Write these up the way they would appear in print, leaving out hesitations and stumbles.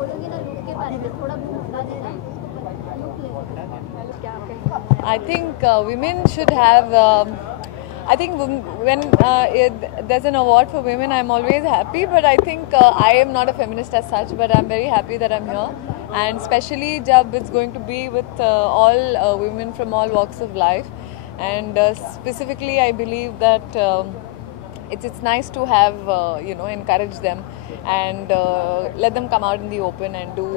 बोलोगे ना लुक के बारे में, थोड़ा बहुत बता देना लुक लेके क्या कहेंगे? I think women should have. I think when there's an award for women, I'm always happy. But I think I am not a feminist as such. But I'm very happy that I'm here, and especially jab it's going to be with all women from all walks of life. And specifically, I believe that it's nice to have encourage them and let them come out in the open and do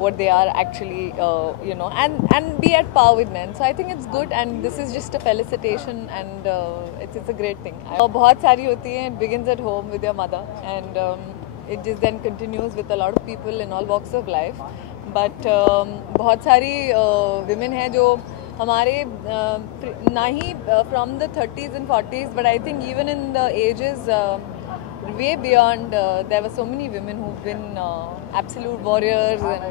what they are actually and be at par with men. So I think it's good, and this is just a felicitation, and it's a great thing. बहुत सारी होती हैं. It begins at home with your mother, and it just then continues with a lot of people in all walks of life. But बहुत सारी women हैं जो हमारे ना ही from the 30s and 40s, but I think even in the ages way beyond, there were so many women who've been absolute warriors and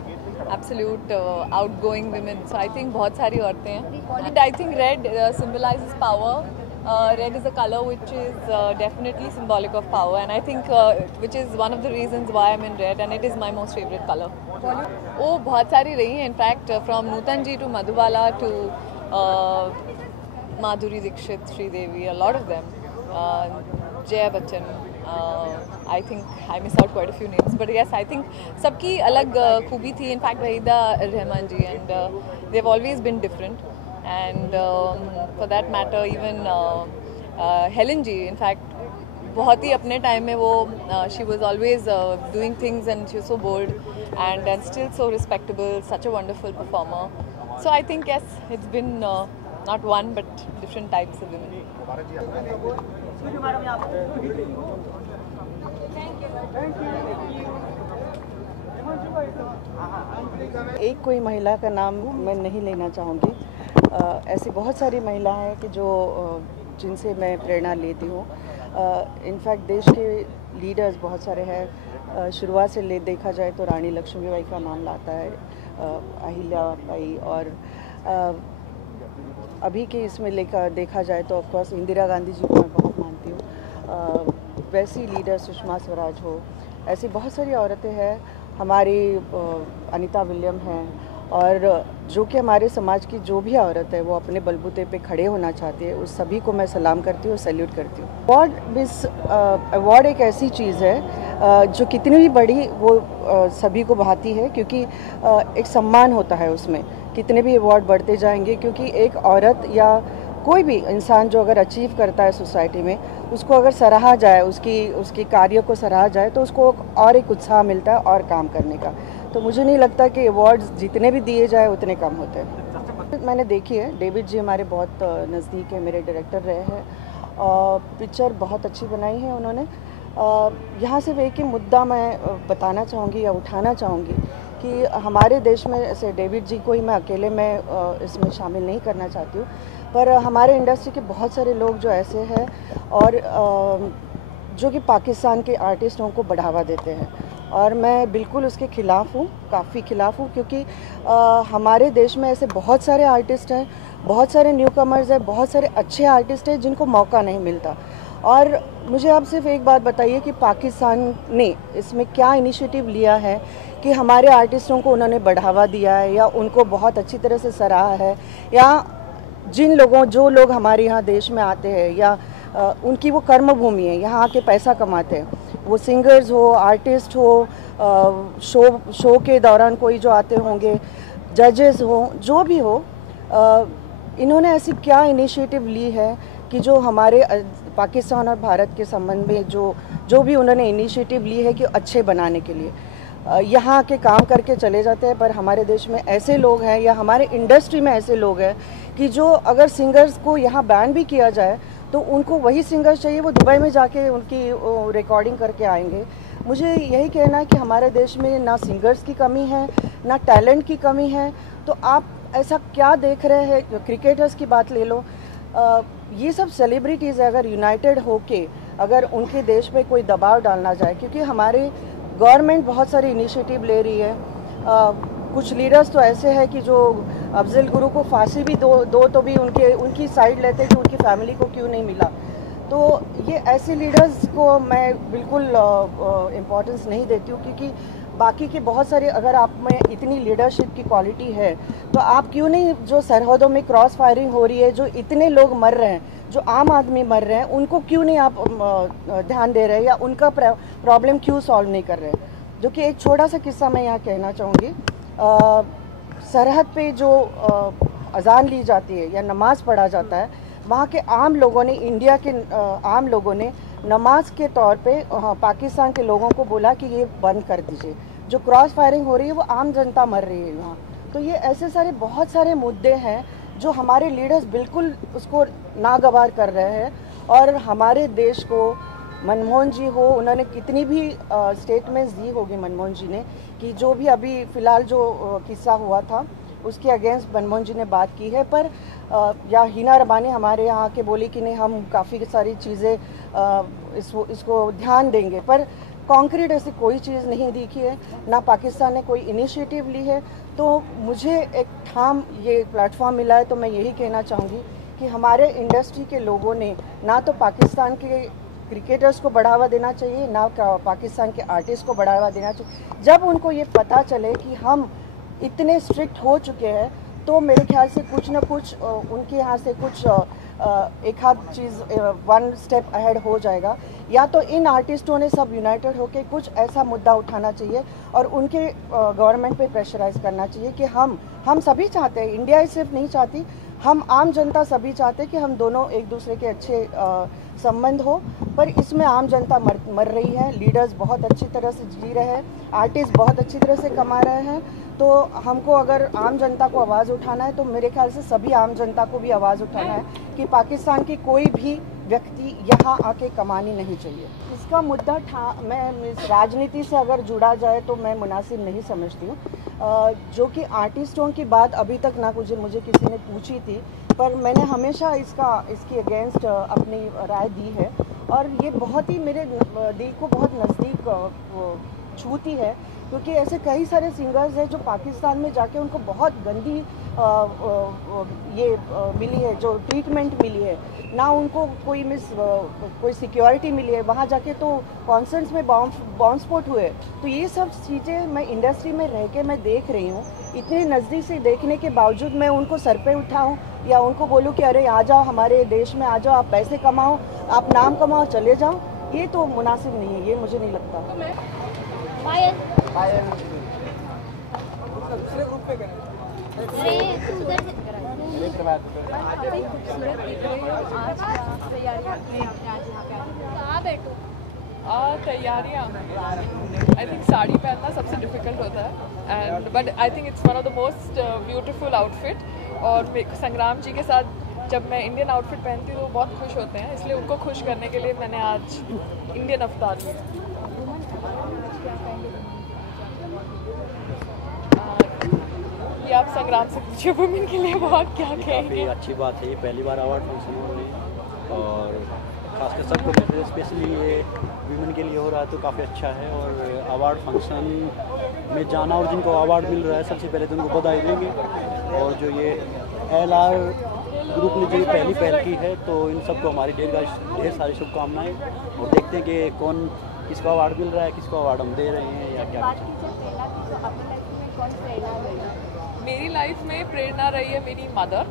absolute outgoing women. So I think बहुत सारी औरतें हैं. And I think red symbolizes power. Red is a color which is definitely symbolic of power, and I think which is one of the reasons why I'm in red, and it is my most favorite color. Oh, बहुत सारी रही हैं. In fact, from Nutan ji to Madhubala to Madhuri Dixit, Sridevi, a lot of them. Jaya Bachchan. I think I miss out quite a few names, but yes, I think सबकी अलग खूबी थी. In fact, Wahida Rahman ji, and they've always been different. And for that matter, even Helen ji, in fact, बहुत ही अपने time में वो she was always doing things, and she was so bold and still so respectable, such a wonderful performer. So I think yes, it's been not one but different types of women. एक कोई महिला का नाम मैं नहीं लेना चाहूँगी. ऐसी बहुत सारी महिलाएं हैं कि जो जिनसे मैं प्रेरणा लेती हूँ. इनफैक्ट देश के लीडर्स बहुत सारे हैं. शुरुआत से देखा जाए तो रानी लक्ष्मीबाई का नाम आता है, अहिल्याबाई, और अभी के इसमें देखा जाए तो ऑफकोर्स इंदिरा गांधी जी को मैं बहुत मानती हूँ. वैसी लीडर सुषमा स्वराज हो, ऐसी बहुत सारी औरतें हैं. हमारी अनीता विलियम हैं, और जो कि हमारे समाज की जो भी औरत है वो अपने बलबूते पे खड़े होना चाहती है, उस सभी को मैं सलाम करती हूँ, सैल्यूट करती हूँ. अवार्ड एक ऐसी चीज़ है जो कितनी भी बड़ी वो सभी को भाती है, क्योंकि एक सम्मान होता है उसमें. कितने भी अवार्ड बढ़ते जाएंगे, क्योंकि एक औरत या कोई भी इंसान जो अगर अचीव करता है सोसाइटी में, उसको अगर सराहा जाए, उसकी कार्य को सराहा जाए, तो उसको और एक उत्साह मिलता है और काम करने का. तो मुझे नहीं लगता कि अवार्ड्स जितने भी दिए जाए उतने कम होते हैं. मैंने देखी है. डेविड जी हमारे बहुत नज़दीक है, मेरे डायरेक्टर रहे हैं. पिक्चर बहुत अच्छी बनाई है उन्होंने. यहाँ से एक ही मुद्दा मैं बताना चाहूँगी या उठाना चाहूँगी कि हमारे देश में ऐसे डेविड जी को ही मैं अकेले में इसमें शामिल नहीं करना चाहती हूँ, पर हमारे इंडस्ट्री के बहुत सारे लोग जो ऐसे हैं और जो कि पाकिस्तान के आर्टिस्टों को बढ़ावा देते हैं, और मैं बिल्कुल उसके ख़िलाफ़ हूँ, काफ़ी ख़िलाफ़ हूँ. क्योंकि हमारे देश में ऐसे बहुत सारे आर्टिस्ट हैं, बहुत सारे न्यू कमर्स हैं, बहुत सारे अच्छे आर्टिस्ट हैं जिनको मौका नहीं मिलता. और मुझे आप सिर्फ एक बात बताइए कि पाकिस्तान ने इसमें क्या इनिशिएटिव लिया है कि हमारे आर्टिस्टों को उन्होंने बढ़ावा दिया है, या उनको बहुत अच्छी तरह से सराहा है, या जो लोग हमारे यहाँ देश में आते हैं, या उनकी वो कर्मभूमि है, यहाँ आके पैसा कमाते हैं, वो सिंगर्स हो, आर्टिस्ट हो, शो के दौरान कोई जो आते होंगे, जजेस हो, जो भी हो, इन्होंने ऐसी क्या इनिशिएटिव ली है कि जो हमारे पाकिस्तान और भारत के संबंध में जो भी उन्होंने इनिशिएटिव ली है कि अच्छे बनाने के लिए. यहाँ के काम करके चले जाते हैं, पर हमारे देश में ऐसे लोग हैं, या हमारे इंडस्ट्री में ऐसे लोग हैं कि जो अगर सिंगर्स को यहाँ बैन भी किया जाए तो उनको वही सिंगर्स चाहिए, वो दुबई में जाके उनकी रिकॉर्डिंग करके आएंगे. मुझे यही कहना है कि हमारे देश में ना सिंगर्स की कमी है, ना टैलेंट की कमी है. तो आप ऐसा क्या देख रहे हैं? क्रिकेटर्स की बात ले लो, ये सब सेलिब्रिटीज़ अगर यूनाइटेड होके अगर उनके देश पे कोई दबाव डालना जाए, क्योंकि हमारे गवर्नमेंट बहुत सारी इनिशिएटिव ले रही है. कुछ लीडर्स तो ऐसे हैं कि जो अफजल गुरु को फांसी भी दो तो भी उनकी साइड लेते हैं कि उनकी फैमिली को क्यों नहीं मिला. तो ये ऐसे लीडर्स को मैं बिल्कुल इम्पोर्टेंस नहीं देती हूँ, क्योंकि बाकी के बहुत सारे, अगर आप में इतनी लीडरशिप की क्वालिटी है तो आप क्यों नहीं, जो सरहदों में क्रॉस फायरिंग हो रही है, जो इतने लोग मर रहे हैं, जो आम आदमी मर रहे हैं, उनको क्यों नहीं आप ध्यान दे रहे हैं या उनका प्रॉब्लम क्यों सॉल्व नहीं कर रहे हैं? जो कि एक छोटा सा किस्सा मैं यहाँ कहना चाहूँगी। सरहद पे जो अजान ली जाती है या नमाज पढ़ा जाता है, वहाँ के आम लोगों ने, इंडिया के आम लोगों ने नमाज के तौर पे पाकिस्तान के लोगों को बोला कि ये बंद कर दीजिए। जो क्रॉस फायरिंग हो रही है वो आम जनता मर रही है वहाँ। तो ये ऐसे सारे बहुत सारे मुद्दे हैं जो हमारे लीडर्स बिल्कुल उसको नागवार कर रहे हैं। और हमारे देश को मनमोहन जी हो, उन्होंने कितनी भी स्टेटमेंट्स दी होगी मनमोहन जी ने, कि जो भी अभी फ़िलहाल जो किस्सा हुआ था उसके अगेंस्ट मनमोहन जी ने बात की है, पर या हिना रबानी हमारे यहाँ के बोली कि नहीं हम काफ़ी सारी चीज़ें इसको ध्यान देंगे, पर कॉन्क्रीट ऐसी कोई चीज़ नहीं दिखी है, ना पाकिस्तान ने कोई इनिशिएटिव ली है। तो मुझे एक ठाम ये प्लेटफॉर्म मिला है, तो मैं यही कहना चाहूँगी कि हमारे इंडस्ट्री के लोगों ने ना तो पाकिस्तान के क्रिकेटर्स को बढ़ावा देना चाहिए, ना पाकिस्तान के आर्टिस्ट को बढ़ावा देना चाहिए। जब उनको ये पता चले कि हम इतने स्ट्रिक्ट हो चुके हैं, तो मेरे ख्याल से कुछ ना कुछ उनके यहाँ से कुछ एक आध चीज़ वन स्टेप अहेड हो जाएगा। या तो इन आर्टिस्टों ने सब यूनाइटेड होकर कुछ ऐसा मुद्दा उठाना चाहिए और उनके गवर्नमेंट पे प्रेशराइज करना चाहिए कि हम सभी चाहते हैं, इंडिया ही सिर्फ नहीं चाहती, हम आम जनता सभी चाहते हैं कि हम दोनों एक दूसरे के अच्छे संबंध हो। पर इसमें आम जनता मर रही है, लीडर्स बहुत अच्छी तरह से जी रहे हैं, आर्टिस्ट बहुत अच्छी तरह से कमा रहे हैं। तो हमको अगर आम जनता को आवाज़ उठाना है तो मेरे ख्याल से सभी आम जनता को भी आवाज़ उठाना है कि पाकिस्तान की कोई भी व्यक्ति यहाँ आके कमानी नहीं चाहिए। इसका मुद्दा मैं राजनीति से अगर जुड़ा जाए तो मैं मुनासिब नहीं समझती हूँ। जो कि आर्टिस्टों की बात अभी तक ना मुझे किसी ने पूछी थी, पर मैंने हमेशा इसके अगेंस्ट अपनी राय दी है और ये बहुत ही मेरे दिल को बहुत नज़दीक छूती है, क्योंकि ऐसे कई सारे सिंगर्स हैं जो पाकिस्तान में जाके उनको बहुत गंदी मिली है, जो ट्रीटमेंट मिली है, ना उनको कोई सिक्योरिटी मिली है, वहाँ जाके तो कॉन्सर्ट्स में बॉम्ब स्फोट हुए। तो ये सब चीज़ें मैं इंडस्ट्री में रह के मैं देख रही हूँ, इतने नज़दीक से देखने के बावजूद मैं उनको सर पे उठाऊँ या उनको बोलूँ कि अरे आ जाओ हमारे देश में, आ जाओ, आप पैसे कमाओ, आप नाम कमाओ, चले जाओ, ये तो मुनासिब नहीं है, ये मुझे नहीं लगता। तैयारियाँ आई थिंक साड़ी पहनना सबसे डिफ़िकल्ट होता है and but I think it's one of the most beautiful outfit. और संग्राम जी के साथ जब मैं इंडियन आउटफिट पहनती हूँ तो वो बहुत खुश होते हैं, इसलिए उनको खुश करने के लिए मैंने आज इंडियन अवतार लिया। ये आप संग्राम से पूछिए, वुमेन के लिए बहुत क्या कहेंगे। अच्छी बात है, ये पहली बार अवार्ड फंक्शन हो रही है और खासकर सबको स्पेशली ये वीमेन के लिए हो रहा है तो काफ़ी अच्छा है। और अवार्ड फंक्शन में जाना और जिनको अवार्ड मिल रहा है सबसे पहले तो उनको बधाई देंगे। और जो ये LR ग्रुप ने जो पहली पहल की है तो इन सबको हमारी ढेर सारी शुभकामनाएं। और देखते हैं कि कौन किसको अवार्ड मिल रहा है, किसको अवार्ड हम दे रहे हैं या क्या। मेरी लाइफ में प्रेरणा रही है मेरी mother,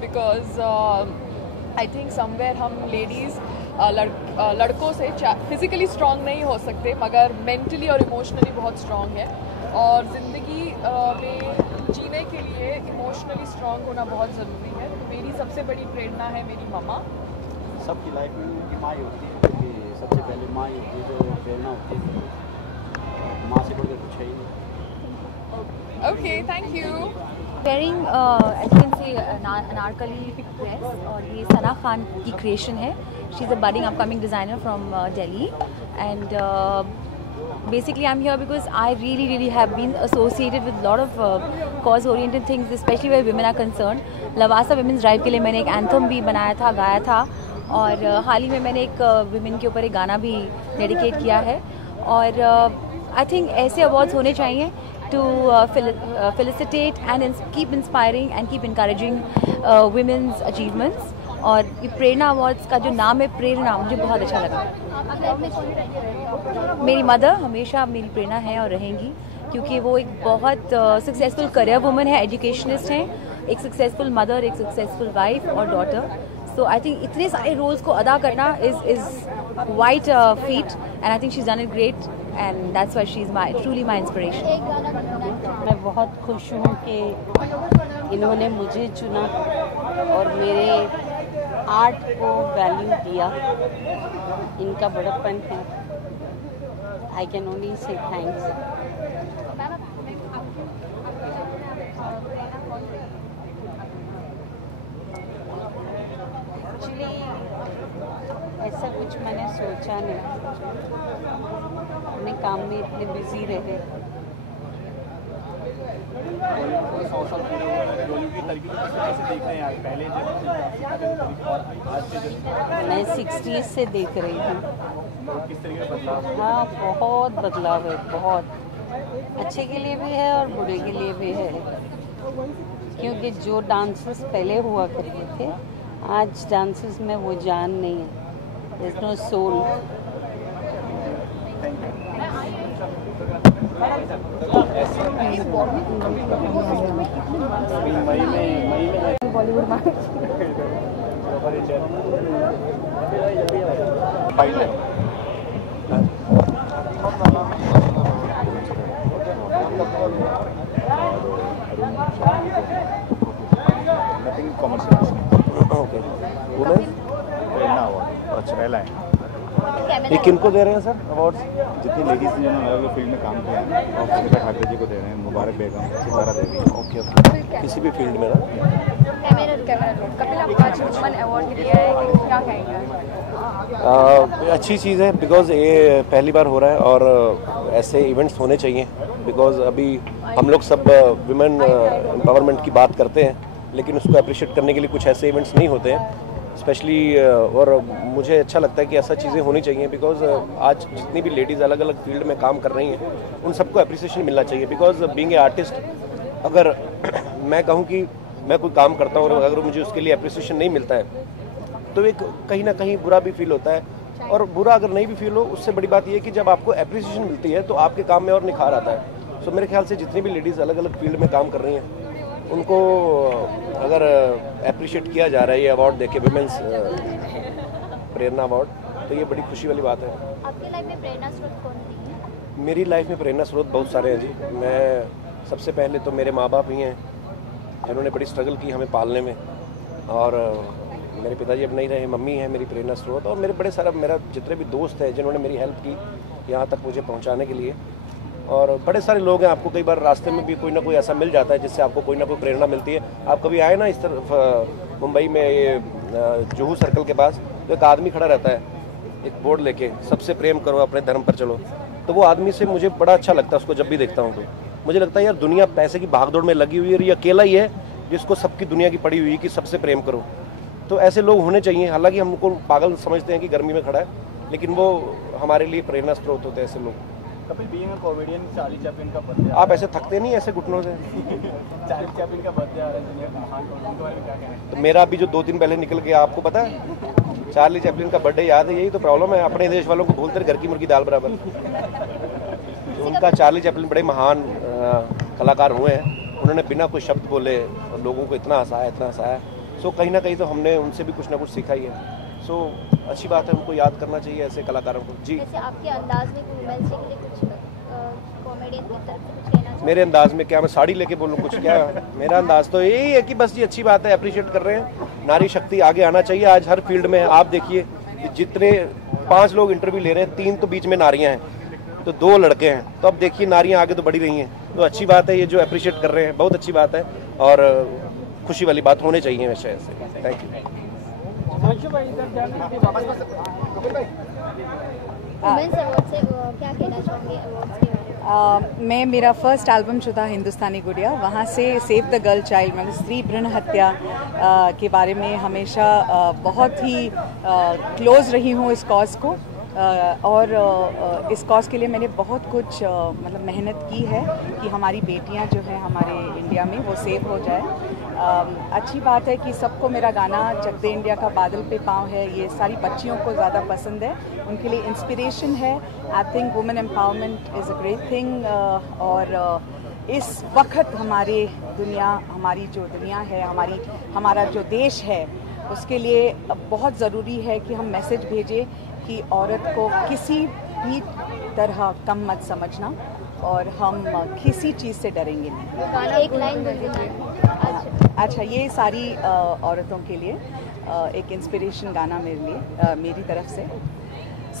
because I think somewhere हम लेडीज़ लड़कों से फिज़िकली स्ट्रॉन्ग नहीं हो सकते मगर मेंटली और इमोशनली बहुत स्ट्रॉन्ग है। और ज़िंदगी में जीने के लिए इमोशनली स्ट्रॉन्ग होना बहुत ज़रूरी है। तो मेरी सबसे बड़ी प्रेरणा है मेरी मम्मा। सबकी लाइफ में उनकी माँ ही होती है, क्योंकि सबसे पहले माँ ही होती है जो प्रेरणा होती है, माँ से बढ़कर कुछ है ही नहीं। Okay, thank you. Wearing, as you can see, Anarkali dress और ये सना खान की creation है. She's a budding upcoming designer from Delhi, and basically I'm here because I really have been associated with a lot of cause-oriented things, especially where women are concerned. Lavasa Women's Drive के लिए मैंने एक anthem भी बनाया था, गाया था, और हाल ही में मैंने एक women के ऊपर एक गाना भी dedicate किया है। और I think ऐसे awards होने चाहिए to felicitate and keep inspiring and keep encouraging women's achievements. और ये प्रेरणा अवार्ड्स का जो नाम है प्रेरणा, मुझे बहुत अच्छा लगा। आपकी लाइफ में कौन है? मेरी मदर हमेशा मेरी प्रेरणा है और रहेंगी, क्योंकि वो एक बहुत सक्सेसफुल करियर वुमन है, एजुकेशनिस्ट हैं, एक सक्सेसफुल मदर, एक सक्सेसफुल वाइफ और डॉटर। सो आई थिंक इतने सारे रोल्स को अदा करना is white feet, and I think she is done it great, and that's why she is truly my inspiration. एक गाना गुनगुनाना। मैं बहुत खुश हूँ कि इन्होंने मुझे चुना और मेरे आर्ट को वैल्यू दिया। इनका बड़प्पन है। I can only say thanks. Actually ऐसा कुछ मैंने सोचा नहीं, अपने काम में इतने बिजी रहे। मैं 60s से देख रही हूँ। हाँ, बहुत बदलाव है, बहुत अच्छे के लिए भी है और बुरे के लिए भी है, क्योंकि जो डांसेस पहले हुआ करते थे, आज डांसेस में वो जान नहीं है, there is no soul. Bollywood में ये किनको दे रहे हैं सर अवार्ड्स? जितनी लेडीज जिन्होंने अलग अलग फील्ड में काम किया है, सुनीता ठाकरे जी को दे रहे हैं, मुबारक बेगम, सितारा देवी। ओके ओके, किसी भी फील्ड में ना। कैमरा रोल कपिल, आपको आज वुमन अवार्ड दिया है, क्या कहेंगे? अच्छी चीज़ है, बिकॉज़ ये पहली बार हो रहा है और ऐसे इवेंट्स होने चाहिए, बिकॉज़ अभी हम लोग सब विमेन एम्पावरमेंट की बात करते हैं, लेकिन उसको अप्रिशिएट करने के लिए कुछ ऐसे इवेंट्स नहीं होते हैं स्पेशली। और मुझे अच्छा लगता है कि ऐसा चीज़ें होनी चाहिए, बिकॉज़ आज जितनी भी लेडीज़ अलग अलग फील्ड में काम कर रही हैं, उन सबको अप्रिसिएशन मिलना चाहिए। बिकॉज़ बीइंग ए आर्टिस्ट, अगर मैं कहूँ कि मैं कोई काम करता हूँ और अगर मुझे उसके लिए अप्रिसिएशन नहीं मिलता है, तो एक कहीं ना कहीं बुरा भी फील होता है। और बुरा अगर नहीं भी फील हो, उससे बड़ी बात यह है कि जब आपको अप्रिसिएशन मिलती है तो आपके काम में और निखार आता है। सो मेरे ख्याल से जितनी भी लेडीज़ अलग अलग फील्ड में काम कर रही हैं, उनको अगर अप्रिशिएट किया जा रहा है ये अवार्ड देके, विमेंस प्रेरणा अवार्ड, तो ये बड़ी खुशी वाली बात है। आपकी लाइफ में प्रेरणा स्रोत कौन थी? मेरी लाइफ में प्रेरणा स्रोत बहुत सारे हैं जी। मैं सबसे पहले तो मेरे माँ बाप ही हैं, जिन्होंने बड़ी स्ट्रगल की हमें पालने में, और मेरे पिताजी अब नहीं रहे, मम्मी है मेरी प्रेरणा स्रोत, और मेरे बड़े सारा मेरा जितने भी दोस्त हैं जिन्होंने मेरी हेल्प की यहाँ तक मुझे पहुँचाने के लिए, और बड़े सारे लोग हैं। आपको कई बार रास्ते में भी कोई ना कोई ऐसा मिल जाता है जिससे आपको कोई ना कोई प्रेरणा मिलती है। आप कभी आए ना इस तरफ मुंबई में, ये जुहू सर्कल के पास, तो एक आदमी खड़ा रहता है एक बोर्ड लेके, सबसे प्रेम करो, अपने धर्म पर चलो। तो वो आदमी से मुझे बड़ा अच्छा लगता है, उसको जब भी देखता हूँ तो मुझे लगता है यार दुनिया पैसे की भागदौड़ में लगी हुई है और ये अकेला ही है जिसको सबकी दुनिया की पड़ी हुई है कि सबसे प्रेम करो। तो ऐसे लोग होने चाहिए। हालांकि हम उनको पागल समझते हैं कि गर्मी में खड़ा है, लेकिन वो हमारे लिए प्रेरणा स्रोत होते हैं ऐसे लोग। Kapil, being a comedian, Charlie Chaplin का बर्थडे, आप ऐसे थकते नहीं ऐसे घुटनों से? चार्ली चैपलिन का बर्थडे आ रहा है, दुनिया का महान कॉमेडियन के बारे में क्या कहना है? तो मेरा अभी जो 2 दिन पहले निकल गया, आपको पता है? चार्ली चैपलिन का बर्थडे याद है? यही तो प्रॉब्लम है, अपने देश वालों को भूलते घर की मुर्गी दाल बराबर। तो उनका चार्ली चैपलिन बड़े महान कलाकार हुए हैं, उन्होंने बिना कोई शब्द बोले लोगों को इतना हंसाया। सो कहीं ना कहीं तो हमने उनसे भी कुछ ना कुछ सीखा ही है। सो अच्छी बात है, उनको याद करना चाहिए ऐसे कलाकारों को। जी, जैसे आपके अंदाज में वुमेन्स के लिए कुछ कॉमेडियन की तरफ से कुछ कहना चाहिए? मेरे अंदाज में क्या, मैं साड़ी लेके बोलूँ कुछ? क्या मेरा अंदाज तो यही है कि बस ये अच्छी बात है, अप्रिशिएट कर रहे हैं, नारी शक्ति आगे आना चाहिए। आज हर फील्ड में आप देखिए, जितने 5 लोग इंटरव्यू ले रहे हैं, 3 तो बीच में नारियां हैं, तो 2 लड़के हैं। तो अब देखिए नारियां आगे तो बढ़ी रही हैं, तो अच्छी बात है। ये जो अप्रिशिएट कर रहे हैं बहुत अच्छी बात है और खुशी वाली बात होनी चाहिए हमेशा ऐसे। Thank you. वुमेन्स अवार्ड से क्या कहना चाहोगे अवार्ड्स के बारे में? मैं मेरा फर्स्ट एल्बम जो था हिंदुस्तानी गुड़िया, वहाँ से सेव द गर्ल चाइल्ड, मतलब स्त्री भ्रूण हत्या के बारे में हमेशा बहुत ही क्लोज रही हूँ इस कॉज को, और इस कॉज के लिए मैंने बहुत कुछ मतलब मेहनत की है कि हमारी बेटियां जो हैं हमारे इंडिया में वो सेव हो जाए। अच्छी बात है कि सबको मेरा गाना चक दे इंडिया का बादल पे पाँव है, ये सारी बच्चियों को ज़्यादा पसंद है, उनके लिए इंस्पिरेशन है। I think women empowerment is a great thing. और इस वक्त हमारी जो दुनिया है, हमारा जो देश है, उसके लिए बहुत ज़रूरी है कि हम मैसेज भेजें कि औरत को किसी भी तरह कम मत समझना और हम किसी चीज़ से डरेंगे नहीं। एक लाइन बोलिए। अच्छा, ये सारी औरतों के लिए एक इंस्पिरेशन गाना मेरी तरफ से।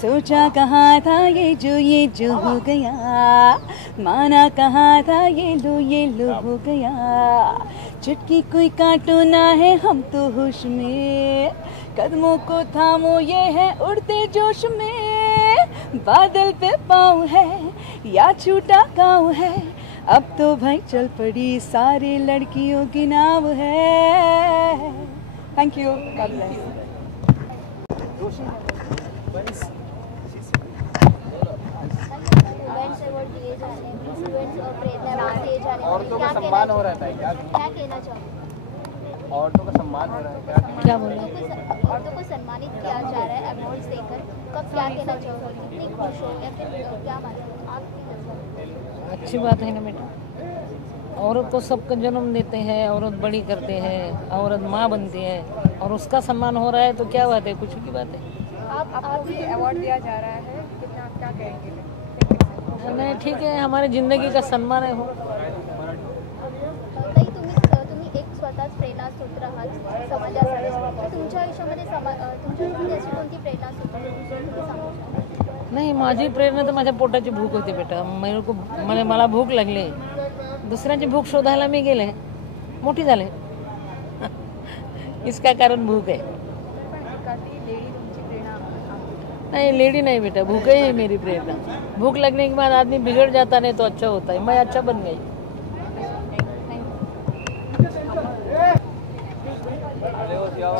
सोचा कहाँ था ये जो हो गया, माना कहाँ था ये लो हो गया, चुटकी कोई काटो ना है हम तो होश में, कदमों को थामो ये है उड़ते जोश में, बादल पे पाँव है या छूटा गाँव है, अब तो भाई चल पड़ी सारे लड़कियों की नाव है। Thank you, God bless. Students award दिए जा रहे हैं, स्टूडेंट्स और प्रेरणा अवार्ड दिए जा रहे हैं, औरतों का सम्मान हो रहा है, क्या कहना चाहोगे? औरतों का सम्मान हो रहा है, क्या बोल रहे हैं? औरतों को सम्मानित किया जा रहा है अवार्ड्स देकर, कब क्या कहना चाहोगे? कितनी खुश हो या फिर क्या बात है आपकी? अच्छी बात है ना बेटा, औरत को सबको जन्म देते हैं, औरत बड़ी करते हैं, औरत माँ बनती है और उसका सम्मान हो रहा है तो क्या बात है, कुछ की बात है। आपको ये अवार्ड दिया जा रहा है, कितना आप क्या कहेंगे? नहीं, ठीक है, हमारी जिंदगी का सम्मान है वो। तुम्ही एक स्वतःच प्रेरणा स्रोत आहात समाजासाठी, तुमच्या आयुष्यामध्ये अशी कोणती प्रेरणा स्रोत तुम्ही सांगू शकता? नाही, माझी प्रेरणा तर माझ्या पोटाची भूक होती बेटा, मला भूक लागली, दुसऱ्याची भूक शोधायला मी गेले, मोठी झाले इसका कारण भूक है। नहीं, लेडी नहीं बेटा, भूख ही है मेरी प्रेरणा। भूख लगने के बाद आदमी बिगड़ जाता नहीं तो अच्छा होता है, मैं अच्छा बन गई।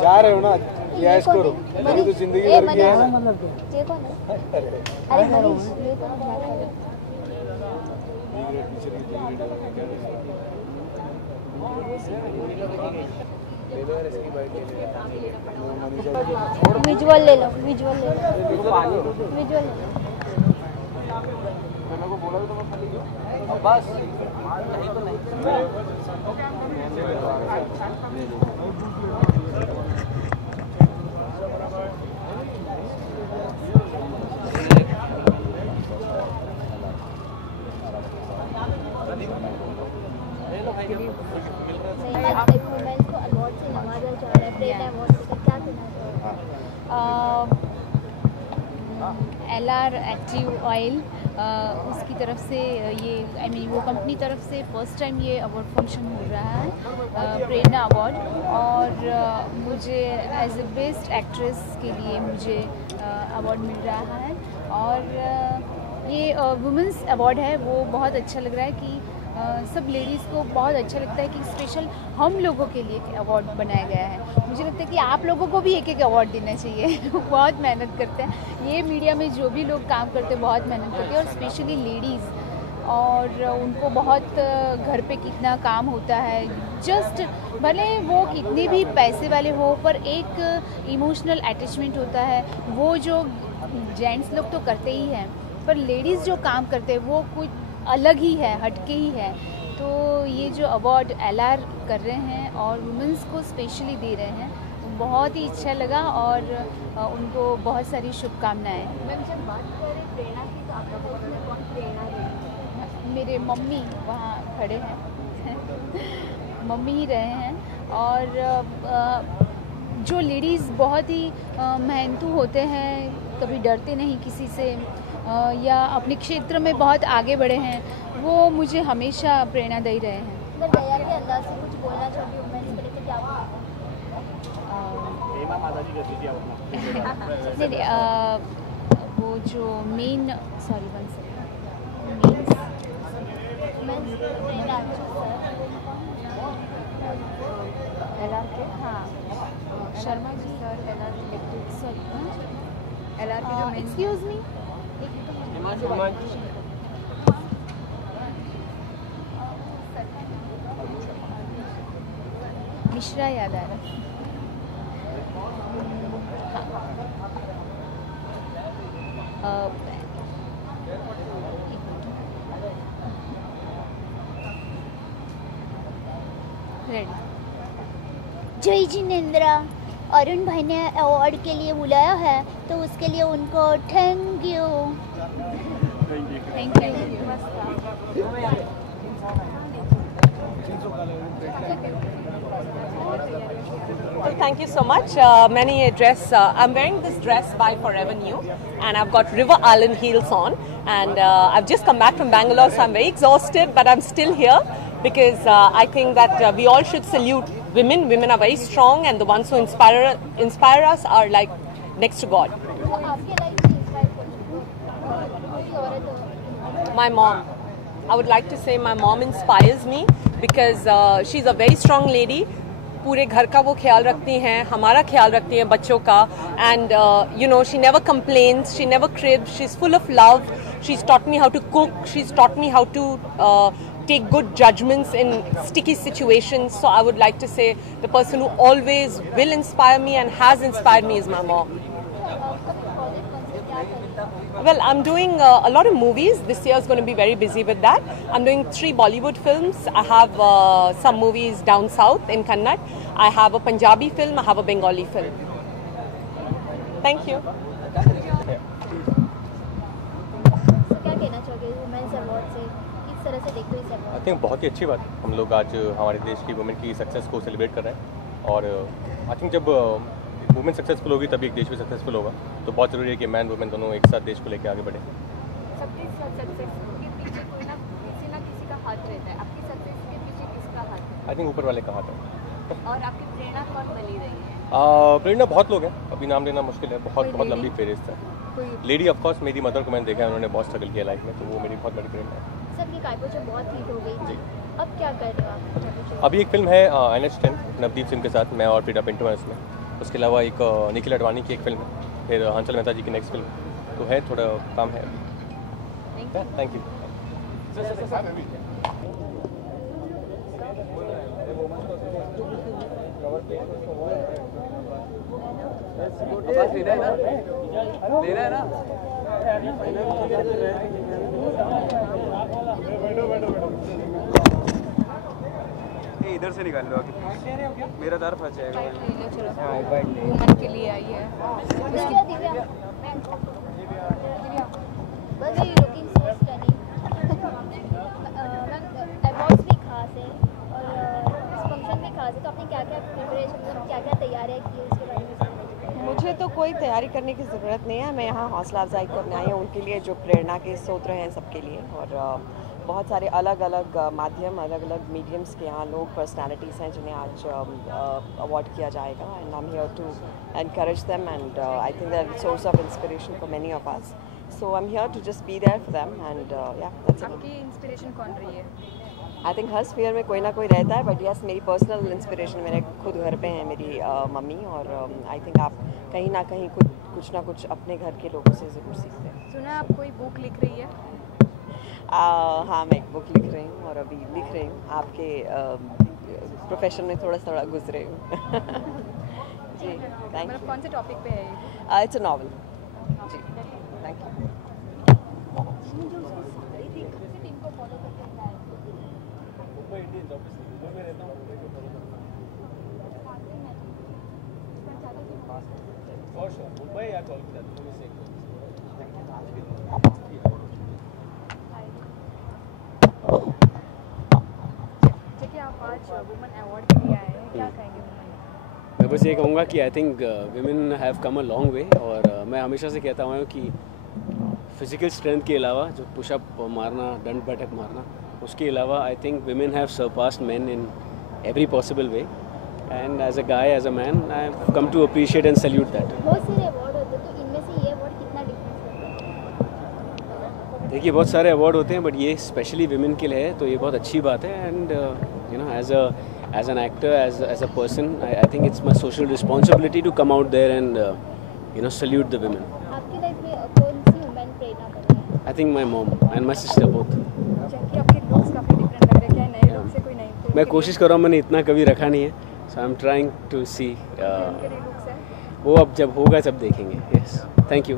जा रहे हो ना, यस करो, मेरी तो जिंदगी भर की है ना। ये कौन है? अरे मनीष, ये कौन है? विजुअल ले लो, विजुअल ले लो, विजुअल ले लो। बस वुमेन्स को अवार्ड से नवाजा जा रहा है, प्रेरणा अवार्ड से, क्या कहना चाहोगे? LR एक्टिव ऑयल उसकी तरफ से ये वो कंपनी तरफ से फर्स्ट टाइम ये अवार्ड फंक्शन हो रहा है, प्रेरणा अवार्ड, और मुझे एज ए बेस्ट एक्ट्रेस के लिए मुझे अवार्ड मिल रहा है। और ये वुमेंस अवार्ड है, वो बहुत अच्छा लग रहा है कि सब लेडीज़ को बहुत अच्छा लगता है कि स्पेशल हम लोगों के लिए एक अवार्ड बनाया गया है। मुझे लगता है कि आप लोगों को भी एक अवार्ड देना चाहिए बहुत मेहनत करते हैं ये मीडिया में, जो भी लोग काम करते हैं बहुत मेहनत करते हैं, और स्पेशली लेडीज़, और उनको बहुत घर पे कितना काम होता है, जस्ट भले वो कितने भी पैसे वाले हो पर एक इमोशनल अटैचमेंट होता है, वो जो जेंट्स लोग तो करते ही हैं, पर लेडीज़ जो काम करते हैं वो कुछ अलग ही है, हटके ही है। तो ये जो अवार्ड LR कर रहे हैं और वुमेंस को स्पेशली दे रहे हैं, बहुत ही अच्छा लगा और उनको बहुत सारी शुभकामनाएं। मैम, जब बात करें प्रेरणा की तो आप लोगों में कौन प्रेरणा रही? मेरे मम्मी वहाँ खड़े हैं मम्मी ही रहे हैं, और जो लेडीज़ बहुत ही मेहनतू होते हैं, कभी डरते नहीं किसी से, या अपने क्षेत्र में बहुत आगे बढ़े हैं, वो मुझे हमेशा प्रेरणा दे रहे हैं। अगर दया के अंदाज से कुछ बोलना चाहोगी वुमेन्स के लिए तो क्या वो जो मेन सॉरी वन LR के, हाँ, Sharma ji sir LR elected, sorry excuse me, Mishra याद आ रहा। जय जिनेंद्रा, अरुण भाई ने अवार्ड के लिए बुलाया है तो उसके लिए उनको thank you. Thank you. Well, thank you so much. मैंने ये dress, I'm wearing this dress by Forever New, and I've got River Island heels on, and I've just come back from Bangalore, so I'm very exhausted, but I'm still here because I think that we all should salute women. Women are very strong, and the ones who inspire us are like next to God. My mom. I would like to say my mom inspires me because she's a very strong lady. पूरे घर का वो ख्याल रखती हैं, हमारा ख्याल रखती हैं, बच्चों का, and you know, she never complains, she never cribs, she's full of love. She's taught me how to cook, she's taught me how to take good judgments in sticky situations. So I would like to say the person who always will inspire me and has inspired me is my mom. Well, I'm doing a lot of movies. This year is going to be very busy with that. I'm doing 3 Bollywood films. I have some movies down south in Kannada. I have a Punjabi film. I have a Bengali film. Thank you. क्या कहना चाहोगे women's award से, किस तरह से देखते हो इस अवार्ड? आई थिंक बहुत ही अच्छी बात है। हम लोग आज हमारे देश की वुमेन की सक्सेस को सेलिब्रेट कर रहे हैं, और आई थिंक जब वुमेन सक्सेसफुल होगी तभी एक देश भी सक्सेसफुल होगा। तो बहुत ज़रूरी है कि मैन वुमेन दोनों एक साथ देश को लेकर आगे बढ़े। सबकी सक्सेस के पीछे कोई ना किसी का हाथ रहता है। आपकी सक्सेस के पीछे किसका हाथ है? आई थिंक ऊपर वाले का हाथ है। और आपकी प्रेरणा कौन बनी रही है? प्रेरणा बहुत लोग हैं, अभी नाम लेना मुश्किल है, बहुत लंबी फेरिस्त है। लेडी ऑफ कोर्स मेरी मदर को मैंने देखा है, उन्होंने बहुत स्ट्रगल किया लाइफ में, तो वो मेरी बहुत बड़ी प्रेरणा है। सर की कायपो जो बहुत हिट हो गई, अब क्या कर रहे हो आप? अभी एक फिल्म है NH10 नवदीप सिंह के साथ, मैं और फ्रीडा पिंटू हैं उसमें। उसके अलावा एक निखिल अडवाणी की एक फिल्म है, फिर हंसल मेहता जी की नेक्स्ट फिल्म, तो है थोड़ा काम है अभी। Thank you. इधर से निकाल लो आगे, मेरा दार फंस जाएगा। वुमन के लिए आई है। अवार्ड्स भी खास है और इस फंक्शन भी खास है, तो आपने क्या-क्या प्रिपरेशन, क्या-क्या तैयारियां की है इसके बारे में? मुझे तो कोई तैयारी करने की ज़रूरत नहीं है। मैं यहाँ हौसला अफजाई करने आई हूँ उनके लिए जो प्रेरणा के स्रोत हैं सबके लिए, और बहुत सारे अलग अलग माध्यम, अलग अलग मीडियम्स के यहाँ लोग, पर्सनालिटीज़ हैं जिन्हें आज अवार्ड किया जाएगा, and I am here to encourage them, and I think they are source of inspiration for many of us, so I am here to just be there for them, and yeah that's it. आपकी inspiration कौन रही है? I think her sphere में कोई ना कोई रहता है, बट यस मेरी पर्सनल इंस्पिरेशन मेरे खुद घर पे हैं मेरी मम्मी, और आई थिंक आप कहीं ना कहीं कुछ ना कुछ अपने घर के लोगों से ज़रूर सीखते हैं। सुना आप कोई बुक लिख रही है? हाँ, मैं एक बुक लिख रही हूँ, और अभी लिख रही हूँ, आपके प्रोफेशन में थोड़ा गुजरे हूँ। जी, थैंक यू। कौन से टॉपिक पे है? It's a novel. जी, थैंक यू। आप आज वुमेन अवार्ड के लिए आए हैं, क्या कहेंगे वुमेन? मैं बस ये कहूँगा कि आई think women have come a long way, और मैं हमेशा से कहता हूँ कि फिज़िकल स्ट्रेंथ के अलावा जो पुशअप मारना, दंड बैठक मारना, उसके अलावा I think women have surpassed men in every possible way, and as a guy, as a man, I have come to appreciate and salute that. बहुत सारे अवार्ड होते हैं, तो इनमें से ये अवार्ड कितना डिफरेंस है? देखिए, बहुत सारे अवार्ड होते हैं, बट ये स्पेशली विमेन के लिए है, तो ये बहुत अच्छी बात है, and you know as an actor, as a person, I think it's my social responsibility to come out there and you know, salute the women. आपके I think my mom and my sister both. आपके looks काफ़ी different लग रहे हैं, क्या नए look से कोई नई? मैं कोशिश कर रहा हूँ, मैंने इतना कभी रखा नहीं है, सो आई एम ट्राइंग टू सी। वो अब जब होगा तब देखेंगे। Yes, thank you.